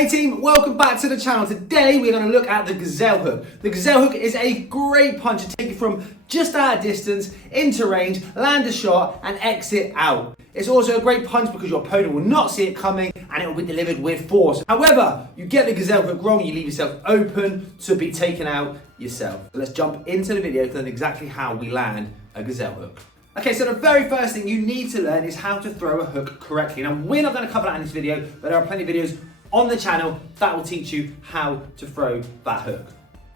Hey team, welcome back to the channel. Today we're going to look at the Gazelle Hook. The Gazelle Hook is a great punch to take you from just out of distance, into range, land a shot and exit out. It's also a great punch because your opponent will not see it coming and it will be delivered with force. However, you get the Gazelle Hook wrong, you leave yourself open to be taken out yourself. So let's jump into the video to learn exactly how we land a Gazelle Hook. Okay, so the very first thing you need to learn is how to throw a hook correctly. Now, we're not going to cover that in this video, but there are plenty of videos on the channel that will teach you how to throw that hook.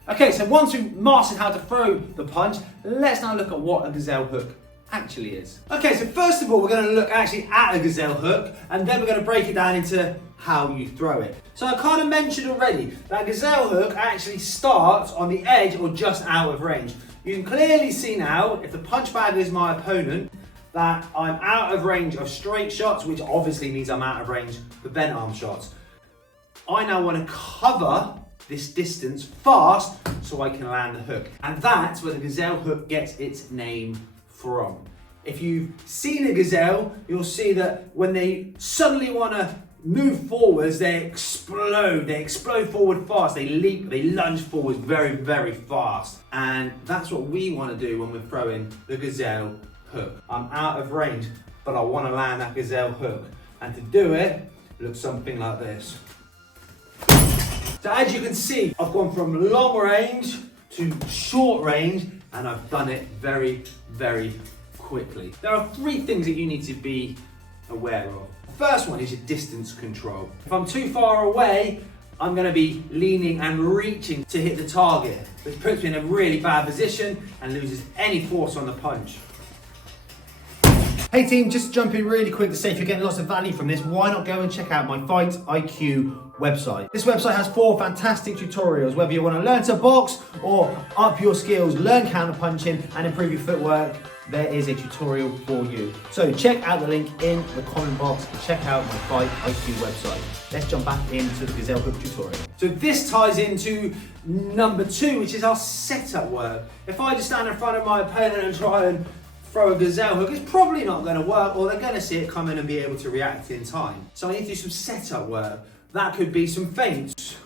Okay, so once we've mastered how to throw the punch, let's now look at what a Gazelle Hook actually is. Okay, so first of all, we're going to look actually at a Gazelle Hook, and then we're going to break it down into how you throw it. So I kind of mentioned already that Gazelle Hook actually starts on the edge or just out of range. You can clearly see now, if the punch bag is my opponent, that I'm out of range of straight shots, which obviously means I'm out of range for bent arm shots. I now want to cover this distance fast so I can land the hook. And that's where the Gazelle Hook gets its name from. If you've seen a gazelle, you'll see that when they suddenly want to move forwards, they explode forward fast, they leap, they lunge forward very, very fast. And that's what we want to do when we're throwing the Gazelle Hook. I'm out of range, but I want to land that Gazelle Hook. And to do it, it looks something like this. So as you can see, I've gone from long range to short range, and I've done it very, very quickly. There are three things that you need to be aware of. The first one is your distance control. If I'm too far away, I'm going to be leaning and reaching to hit the target, which puts me in a really bad position and loses any force on the punch. Hey team, just jump in really quick to say if you're getting lots of value from this, why not go and check out my Fight IQ website. This website has 4 fantastic tutorials, whether you want to learn to box or up your skills, learn counter punching and improve your footwork, there is a tutorial for you. So check out the link in the comment box and check out my Fight IQ website. Let's jump back into the Gazelle Hook tutorial. So this ties into number 2, which is our setup work. If I just stand in front of my opponent and try and throw a Gazelle Hook, it's probably not going to work, or they're going to see it come in and be able to react in time. So I need to do some setup work. That could be some feints,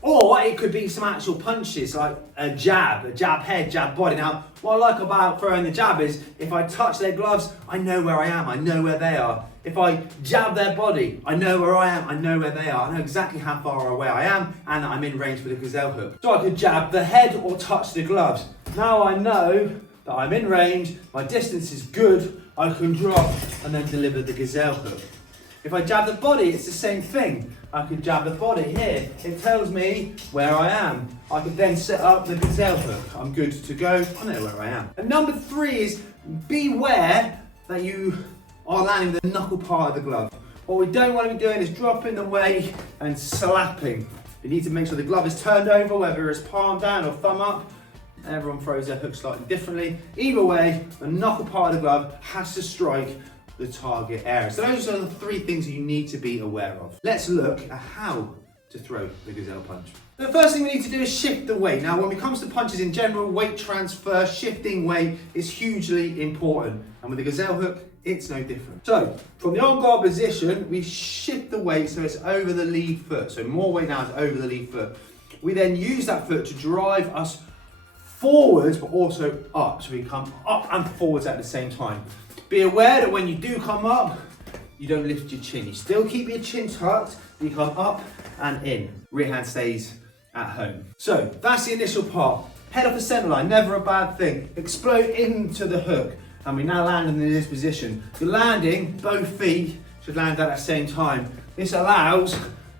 or it could be some actual punches, like a jab head, jab body. Now, what I like about throwing the jab is if I touch their gloves, I know where I am, I know where they are. If I jab their body, I know where I am, I know where they are. I know exactly how far away I am, and that I'm in range for the Gazelle Hook. So I could jab the head or touch the gloves. Now I know that I'm in range, my distance is good, I can drop and then deliver the Gazelle Hook. If I jab the body, it's the same thing. I could jab the body here. It tells me where I am. I could then set up the Gazelle Hook. I'm good to go, I know where I am. And number 3 is beware that you are landing with the knuckle part of the glove. What we don't want to be doing is dropping away and slapping. You need to make sure the glove is turned over, whether it's palm down or thumb up. Everyone throws their hook slightly differently. Either way, the knuckle part of the glove has to strike the target area. So those are the 3 things that you need to be aware of. Let's look at how to throw the Gazelle punch. The first thing we need to do is shift the weight. Now, when it comes to punches in general, weight transfer, shifting weight is hugely important. And with the Gazelle Hook, it's no different. So, from the on guard position, we shift the weight so it's over the lead foot. So more weight now is over the lead foot. We then use that foot to drive us forwards, but also up. So we come up and forwards at the same time. Be aware that when you do come up, you don't lift your chin. You still keep your chin tucked, you come up and in. Rear hand stays at home. So that's the initial part. Head off the center line, never a bad thing. Explode into the hook. And we now land in this position. You're landing, both feet should land at the same time. This allows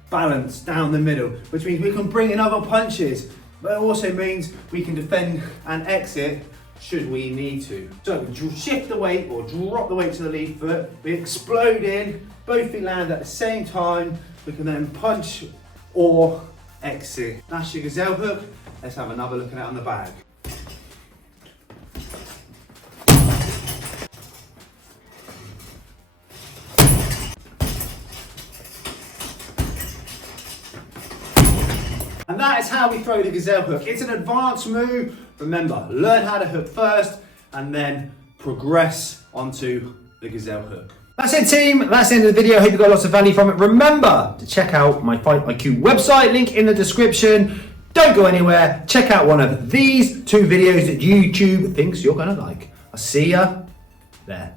balance down the middle, which means we can bring in other punches, but it also means we can defend and exit should we need to. So shift the weight or drop the weight to the lead foot, we explode in, both feet land at the same time, we can then punch or exit. That's your Gazelle Hook. Let's have another look at it on the bag. And that is how we throw the Gazelle Hook. It's an advanced move. Remember, learn how to hook first and then progress onto the Gazelle Hook. That's it, team. That's the end of the video. I hope you got lots of value from it. Remember to check out my Fight IQ website, link in the description. Don't go anywhere. Check out one of these 2 videos that YouTube thinks you're going to like. I'll see ya there.